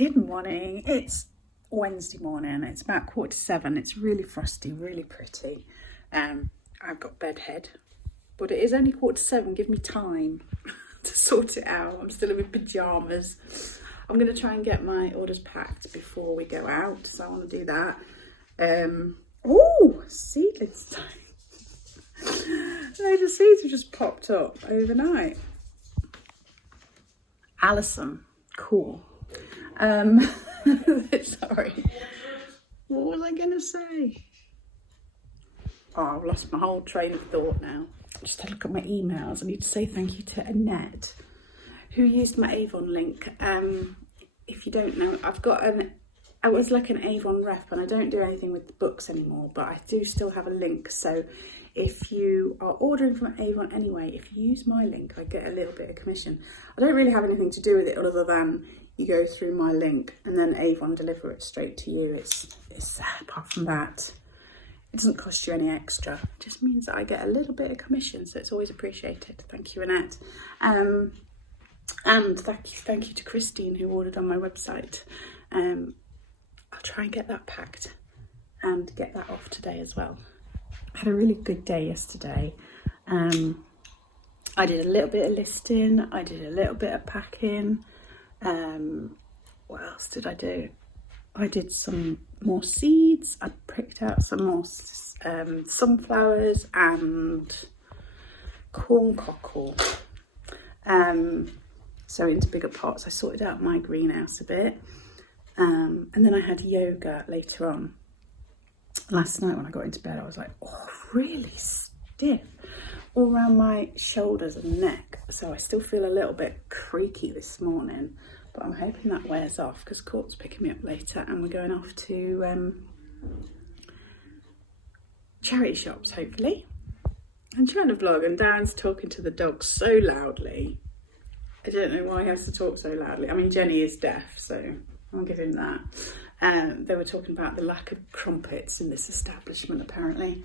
Good morning. It's Wednesday morning. It's about 6:45. It's really frosty, really pretty. I've got bedhead, but it is only 6:45. Give me time to sort it out. I'm still in my pyjamas. I'm going to try and get my orders packed before we go out, so I want to do that. Oh, seedlings time. Loads of seeds have just popped up overnight. Alison, cool. Sorry. What was I going to say? Oh, I've lost my whole train of thought now. Just to look at my emails. I need to say thank you to Annette, who used my Avon link. If you don't know, I was like an Avon rep, and I don't do anything with the books anymore, but I do still have a link. So if you are ordering from Avon anyway, if you use my link, I get a little bit of commission. I don't really have anything to do with it other than you go through my link and then Avon deliver it straight to you. It's apart from that, it doesn't cost you any extra. It just means that I get a little bit of commission, so it's always appreciated. Thank you, Annette. And thank you to Christine, who ordered on my website. I'll try and get that packed and get that off today as well. I had a really good day yesterday. I did a little bit of listing. I did a little bit of packing. What else did I do? I did some more seeds. I pricked out some more sunflowers and corn cockle. So into bigger pots. I sorted out my greenhouse a bit. And then I had yoga later on. Last night when I got into bed, I was like, oh, really stiff all around my shoulders and neck. So I still feel a little bit creaky this morning, but I'm hoping that wears off because Court's picking me up later and we're going off to charity shops, hopefully. I'm trying to vlog and Darren's talking to the dog so loudly. I don't know why he has to talk so loudly. I mean, Jenny is deaf, so I'll give him that. They were talking about the lack of crumpets in this establishment, apparently.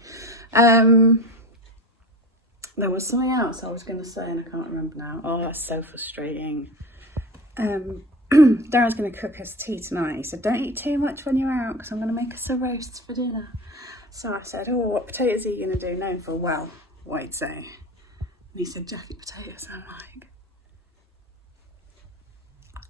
There was something else I was going to say and I can't remember now. Oh, that's so frustrating. Darren's going to cook us tea tonight. He said, don't eat too much when you're out because I'm going to make us a roast for dinner. So I said, oh, what potatoes are you going to do? Known for, well, what he'd say. And he said, jacket potatoes. I'm like,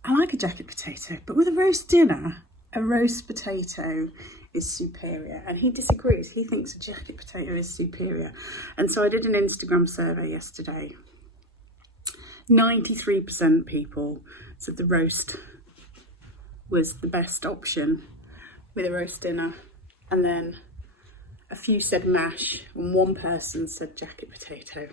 I like a jacket potato, but with a roast dinner, a roast potato is superior. And he disagrees. He thinks a jacket potato is superior. And so I did an Instagram survey yesterday. 93% people said the roast was the best option with a roast dinner. And then a few said mash and one person said jacket potato.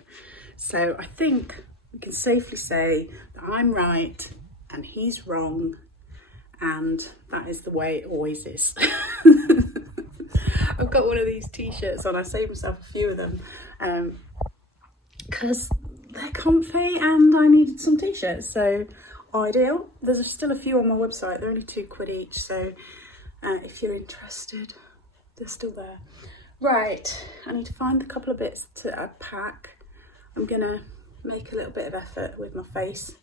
So I think we can safely say that I'm right and he's wrong, and that is the way it always is. I've got one of these t-shirts on. I saved myself a few of them because they're comfy and I needed some t-shirts, so ideal. There's still a few on my website. They're only £2 each, so if you're interested, they're still there. Right, I need to find a couple of bits to pack. I'm gonna make a little bit of effort with my face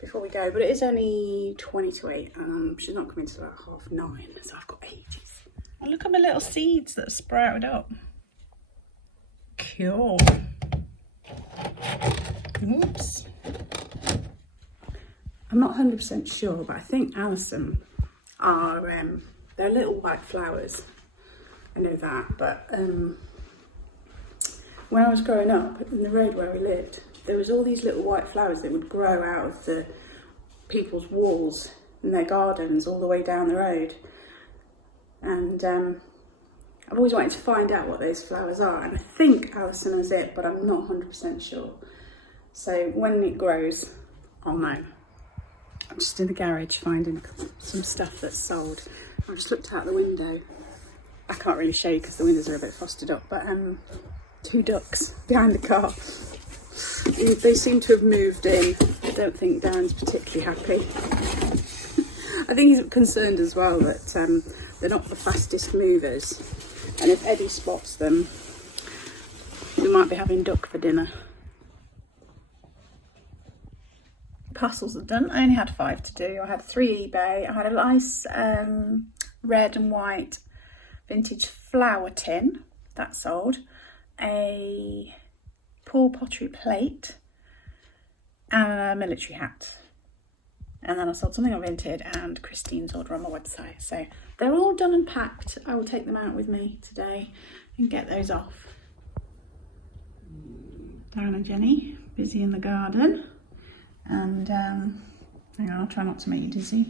before we go, but it is only 20 to 8 and she's not coming till about 9:30, so I've got ages. And look at my little seeds that sprouted up. Cool. Oops. I'm not 100% sure, but I think Alison are, they're little white flowers. I know that, but when I was growing up in the road where we lived, there was all these little white flowers that would grow out of the people's walls in their gardens all the way down the road. And I've always wanted to find out what those flowers are. And I think Alison is it, but I'm not 100% sure. So when it grows, I'll know. I'm just in the garage finding some stuff that's sold. I just looked out the window. I can't really show you because the windows are a bit frosted up, but 2 ducks behind the car. They seem to have moved in. I don't think Darren's particularly happy. I think he's concerned as well that they're not the fastest movers. And if Eddie spots them, we might be having duck for dinner. parcels are done. I only had 5 to do. I had 3 eBay. I had a nice red and white vintage flower tin that sold, a Paul pottery plate, and a military hat. And then I sold something on Vinted and Christine's order on my website. So they're all done and packed. I will take them out with me today and get those off. Darren and Jenny busy in the garden, and hang on, I'll try not to make you dizzy.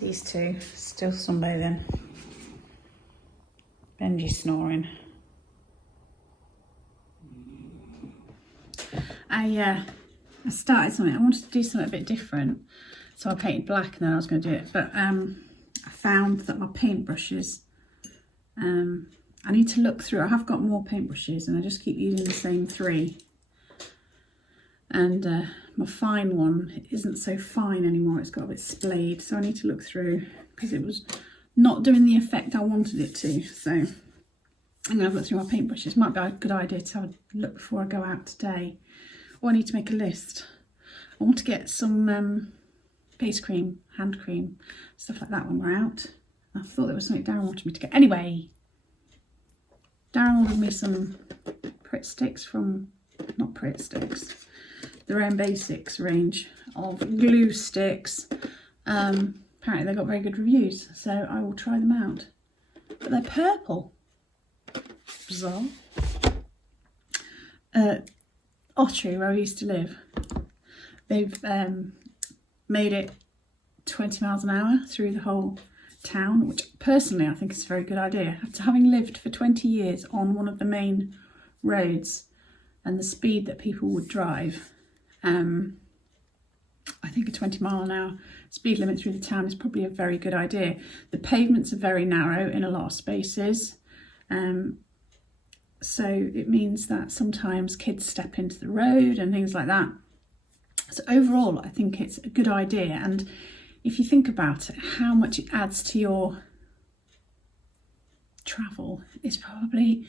These two still sunbathing. Benji's snoring. I started something. I wanted to do something a bit different, so I painted black and then I was going to do it. But I found that my paintbrushes, I need to look through. I have got more paintbrushes and I just keep using the same 3. And my fine one isn't so fine anymore. It's got a bit splayed, so I need to look through because it was not doing the effect I wanted it to. So I'm going to have a look through my paintbrushes. Might be a good idea to have a look before I go out today. Or I need to make a list. I want to get some face cream, hand cream, stuff like that when we're out. I thought there was something Darren wanted me to get. Anyway, Darren ordered me some Pritt sticks from, not Pritt sticks, their own basics range of glue sticks. Apparently they got very good reviews, so I will try them out. But they're purple. Bizarre. Ottery, where I used to live, they've made it 20 miles an hour through the whole town, which personally I think is a very good idea. After having lived for 20 years on one of the main roads and the speed that people would drive, I think a 20 mile an hour speed limit through the town is probably a very good idea. The pavements are very narrow in a lot of spaces, so it means that sometimes kids step into the road and things like that. So overall, I think it's a good idea. And if you think about it, how much it adds to your travel is probably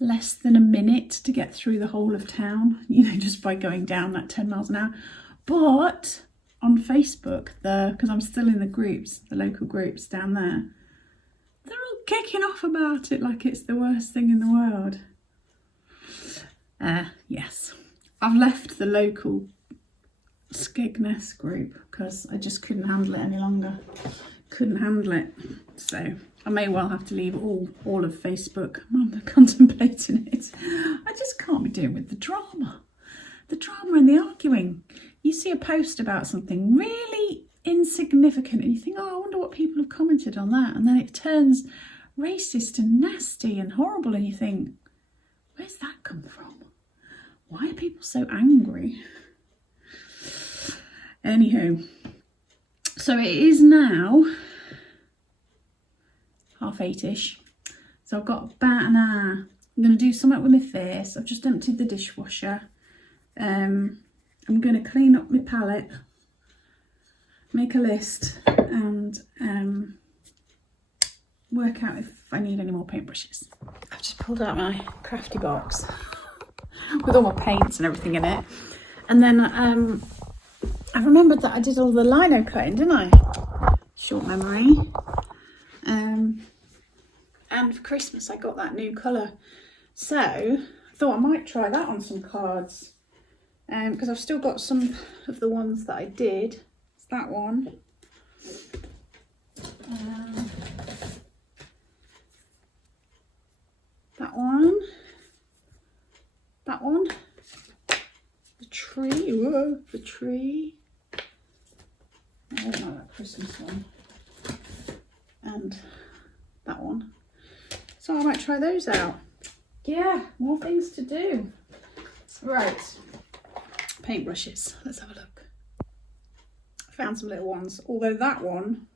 less than a minute to get through the whole of town, you know, just by going down that 10 miles an hour. But on Facebook, because I'm still in the groups, the local groups down there, they're all kicking off about it like it's the worst thing in the world. Yes, I've left the local Skegness group because I just couldn't handle it any longer. Couldn't handle it. So I may well have to leave all of Facebook. I'm contemplating it. I just can't be dealing with the drama. The drama and the arguing. You see a post about something really insignificant and you think, oh, I wonder what people have commented on that. And then it turns racist and nasty and horrible and you think, where's that come from? Why are people so angry? Anywho, so it is now 8:30ish. So I've got about an hour. I'm going to do something with my face. I've just emptied the dishwasher. I'm going to clean up my palette, make a list and work out if I need any more paintbrushes. I've just pulled out my crafty box with all my paints and everything in it. And then I remembered that I did all the lino cutting, didn't I? Short memory. And for Christmas I got that new colour. So I thought I might try that on some cards. Because I've still got some of the ones that I did. It's that one. That one. That one. The tree. Whoa, the tree. I don't know that Christmas one. And that one. So I might try those out. Yeah, more things to do. Right. Paintbrushes. Let's have a look. I found some little ones. Although that one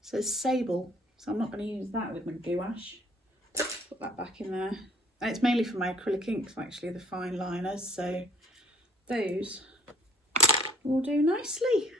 says sable. So I'm not going to use that with my gouache. Put that back in there. And it's mainly for my acrylic inks, actually, the fine liners. So those will do nicely.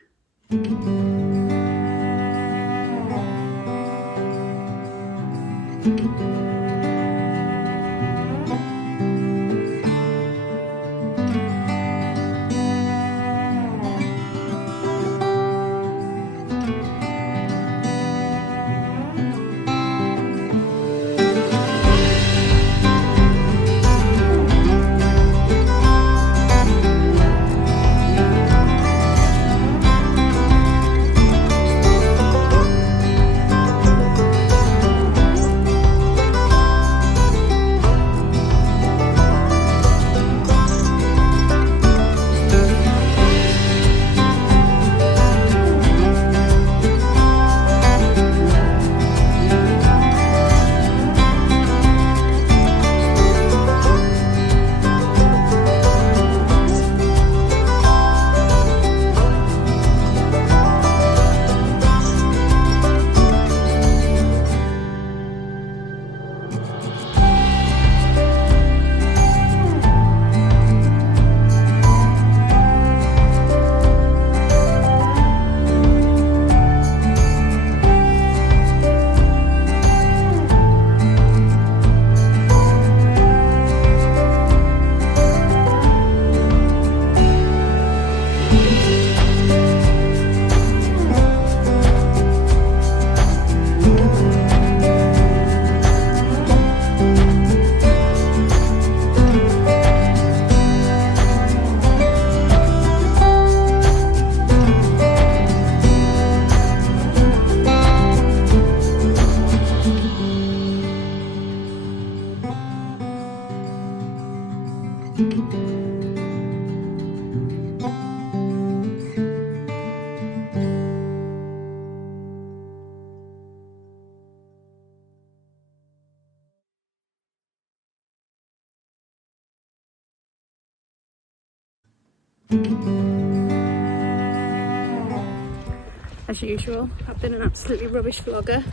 As usual, I've been an absolutely rubbish vlogger.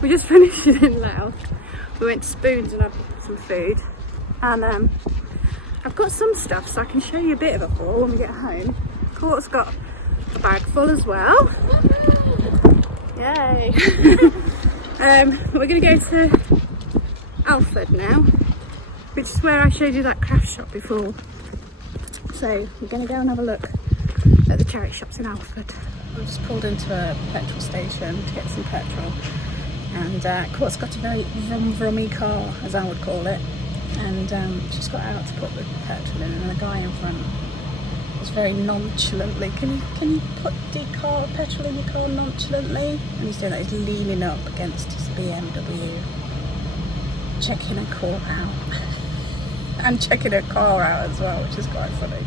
We just finished it in Louth. We went to Spoons and had some food. And I've got some stuff so I can show you a bit of a haul when we get home. Court's got a bag full as well. Yay! We're going to go to Alford now, which is where I showed you that craft shop before. So we're going to go and have a look at the charity shops in Alford. I've just pulled into a petrol station to get some petrol, and Court's got a very vrummy car, as I would call it, and she's got out to put the petrol in, and the guy in front was very nonchalantly, can you put the petrol in your car nonchalantly? And he's doing that, he's leaning up against his BMW, checking a car out, and checking a car out as well, which is quite funny.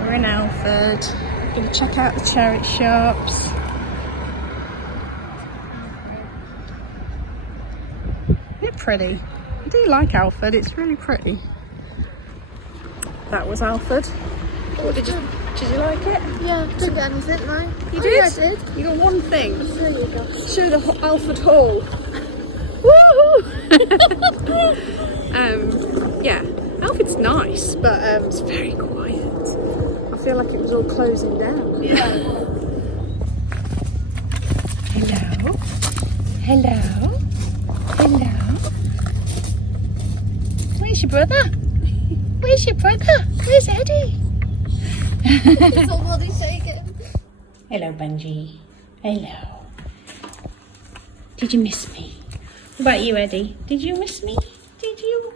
We're in Alford. We're going to check out the charity shops. They're pretty. I do like Alford, it's really pretty. That was Alford. What did you like it? Yeah, didn't get anything, no. You did? Yeah, I did. You got one thing. There you go. Show the Alford Hall. Woohoo! Yeah, Alford's nice, but it's very quiet. I feel like it was all closing down. Yeah. Hello. Hello. Hello. Where's your brother? Where's your brother? Where's Eddie? It's all bloody shaking. Hello, Benji. Hello. Did you miss me? What about you, Eddie? Did you miss me? Did you?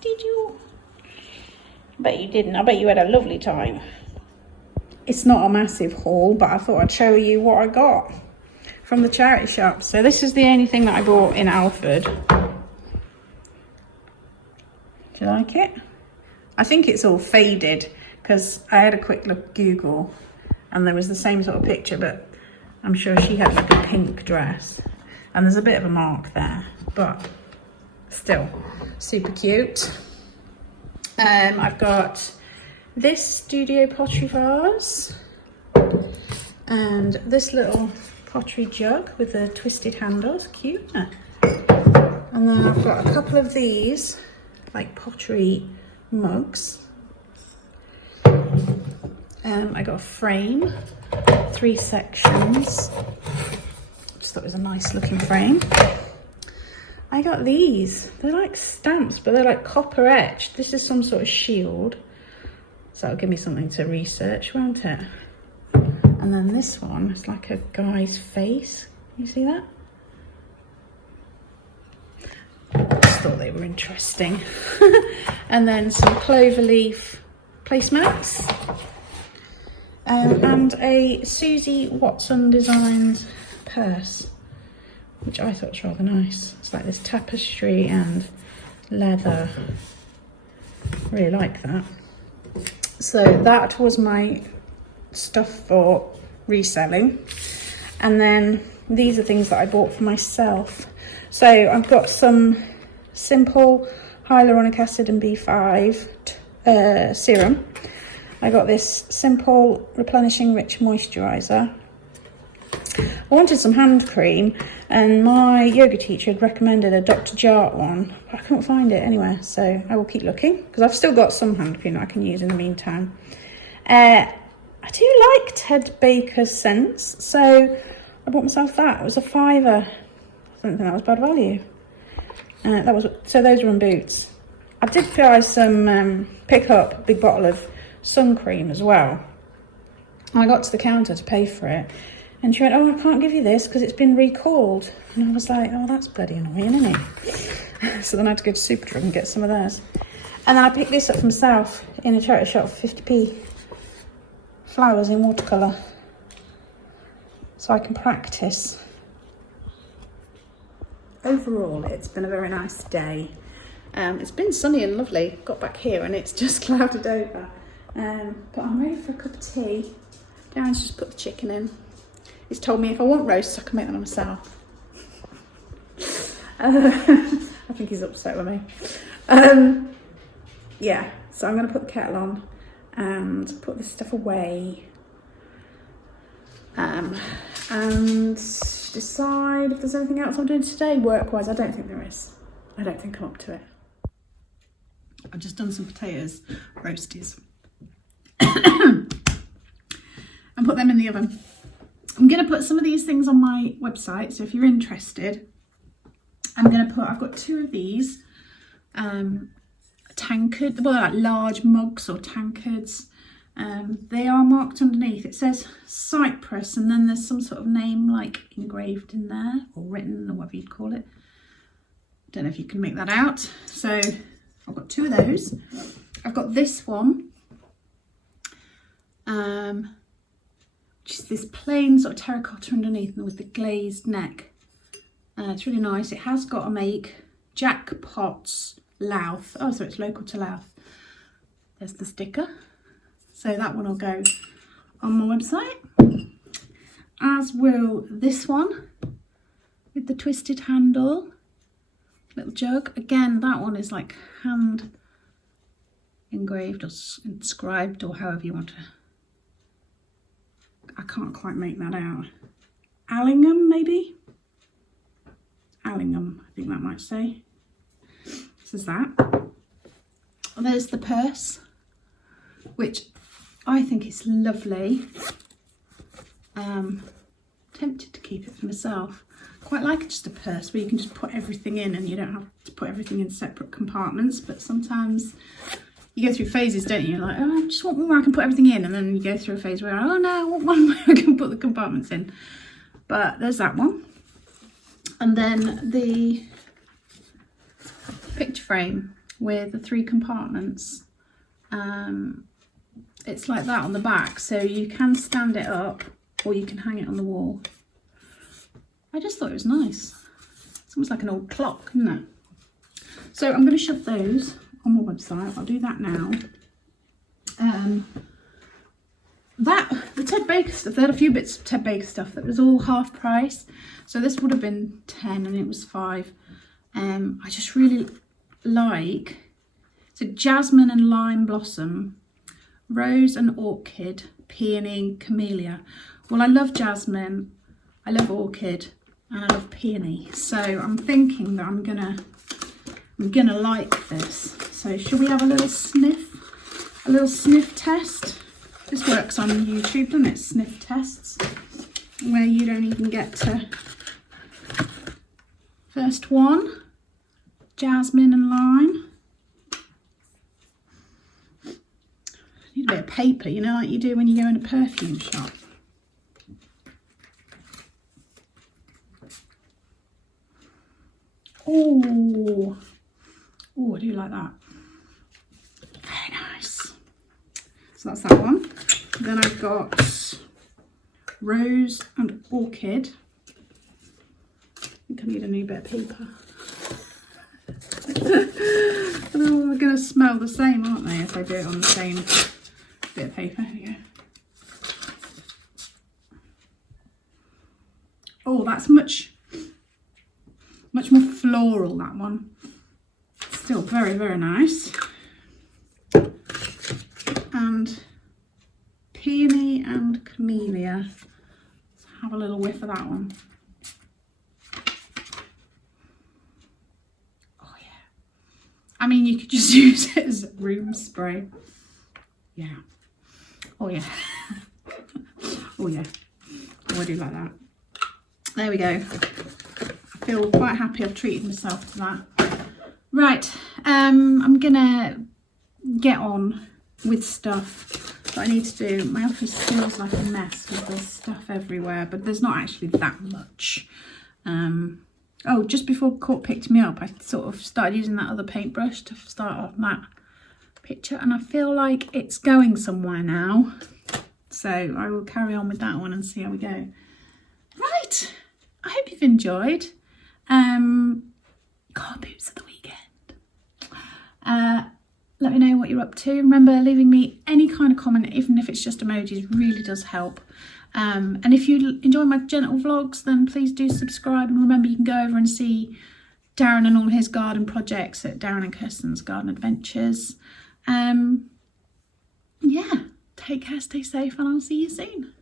Did you? I bet you didn't. I bet you had a lovely time. It's not a massive haul, but I thought I'd show you what I got from the charity shop. So this is the only thing that I bought in Alford. Do you like it? I think it's all faded because I had a quick look at Google and there was the same sort of picture, but I'm sure she had like a pink dress and there's a bit of a mark there, but still super cute. I've got this studio pottery vase and this little pottery jug with the twisted handles, cute, isn't it? And then I've got a couple of these like pottery mugs. I got a frame, 3 sections. Just thought it was a nice looking frame. I got these. They're like stamps, but they're like copper etched. This is some sort of shield. So that'll give me something to research, won't it? And then this one, it's like a guy's face. You see that? Just thought they were interesting. And then some clover leaf placemats. And a Susie Watson designed purse, which I thought was rather nice. It's like this tapestry and leather. Really like that. So that was my stuff for reselling. And then these are things that I bought for myself. So I've got some simple hyaluronic acid and B5 serum. I got this simple replenishing rich moisturiser. I wanted some hand cream and my yoga teacher had recommended a Dr. Jart one, but I couldn't find it anywhere, so I will keep looking because I've still got some hand cream that I can use in the meantime. I do like Ted Baker's scents, so I bought myself that. It was a £5. I didn't think that was bad value. So those were on Boots. I did pick up a big bottle of sun cream as well. And I got to the counter to pay for it. And she went, oh, I can't give you this because it's been recalled. And I was like, oh, that's bloody annoying, isn't it? So then I had to go to Superdrug and get some of theirs. And then I picked this up from South in a charity shop for 50p. Flowers in watercolour. So I can practice. Overall, it's been a very nice day. It's been sunny and lovely. Got back here and it's just clouded over. But I'm ready for a cup of tea. Darren's just put the chicken in. He's told me if I want roasts, I can make them myself. I think he's upset with me. Yeah, so I'm going to put the kettle on and put this stuff away. And decide if there's anything else I'm doing today work-wise. I don't think there is. I don't think I'm up to it. I've just done some potatoes, roasties. And put them in the oven. I'm going to put some of these things on my website, so if you're interested, I've got 2 of these tankard, well, like large mugs or tankards. They are marked underneath. It says Cyprus, and then there's some sort of name like engraved in there or written or whatever you'd call it. Don't know if you can make that out. So I've got 2 of those. I've got this one, which is this plain sort of terracotta underneath and with the glazed neck. It's really nice. It has got to make jackpots Louth. Oh, so it's local to Louth. There's the sticker. So that one will go on my website. As will this one with the twisted handle. Little jug. Again, that one is like hand engraved or inscribed or however you want to. I can't quite make that out. Allingham, maybe? Allingham, I think that might say. This is that. And there's the purse, which I think is lovely. Tempted to keep it for myself. Quite like just a purse where you can just put everything in and you don't have to put everything in separate compartments, but sometimes you go through phases, don't you? Like, oh, I just want one where I can put everything in, and then you go through a phase where, oh no, I want one where I can put the compartments in. But there's that one. And then the picture frame with the 3 compartments. It's like that on the back, so you can stand it up or you can hang it on the wall. I just thought it was nice. It's almost like an old clock, isn't it? So I'm going to shove those on my website. I'll do that now. The Ted Baker stuff, they had a few bits of Ted Baker stuff that was all half price. So this would have been 10 and it was 5. I just really like, so jasmine and lime blossom, rose and orchid, peony, camellia. Well, I love jasmine, I love orchid, and I love peony. So I'm thinking that I'm gonna like this. So shall we have a little sniff test? This works on YouTube, doesn't it? Sniff tests, where you don't even get to. First one, jasmine and lime. Need a bit of paper, you know, like you do when you go in a perfume shop. Oh, I do like that. Very nice. So that's that one. Then I've got rose and orchid. I think I need a new bit of paper. They're all going to smell the same, aren't they, if I do it on the same bit of paper. Here we go. Oh, that's much more floral, that one. Still very, very nice. And peony and camellia. Let's have a little whiff of that one. Oh yeah. I mean, you could just use it as room spray. Yeah. Oh yeah. Oh yeah. Oh, I do like that. There we go. I feel quite happy I've treated myself to that. Right, I'm gonna get on with stuff that I need to do. My office feels like a mess with there's stuff everywhere, but there's not actually that much. Oh, just before Court picked me up, I sort of started using that other paintbrush to start off that picture, and I feel like it's going somewhere now. So I will carry on with that one and see how we go. Right, I hope you've enjoyed. Car boots of the weekend. Let me know what you're up to. Remember, leaving me any kind of comment, even if it's just emojis, really does help. And if you enjoy my gentle vlogs, then please do subscribe. And remember, you can go over and see Darren and all his garden projects at Darren and Kirsten's Garden Adventures. Yeah, take care, stay safe, and I'll see you soon.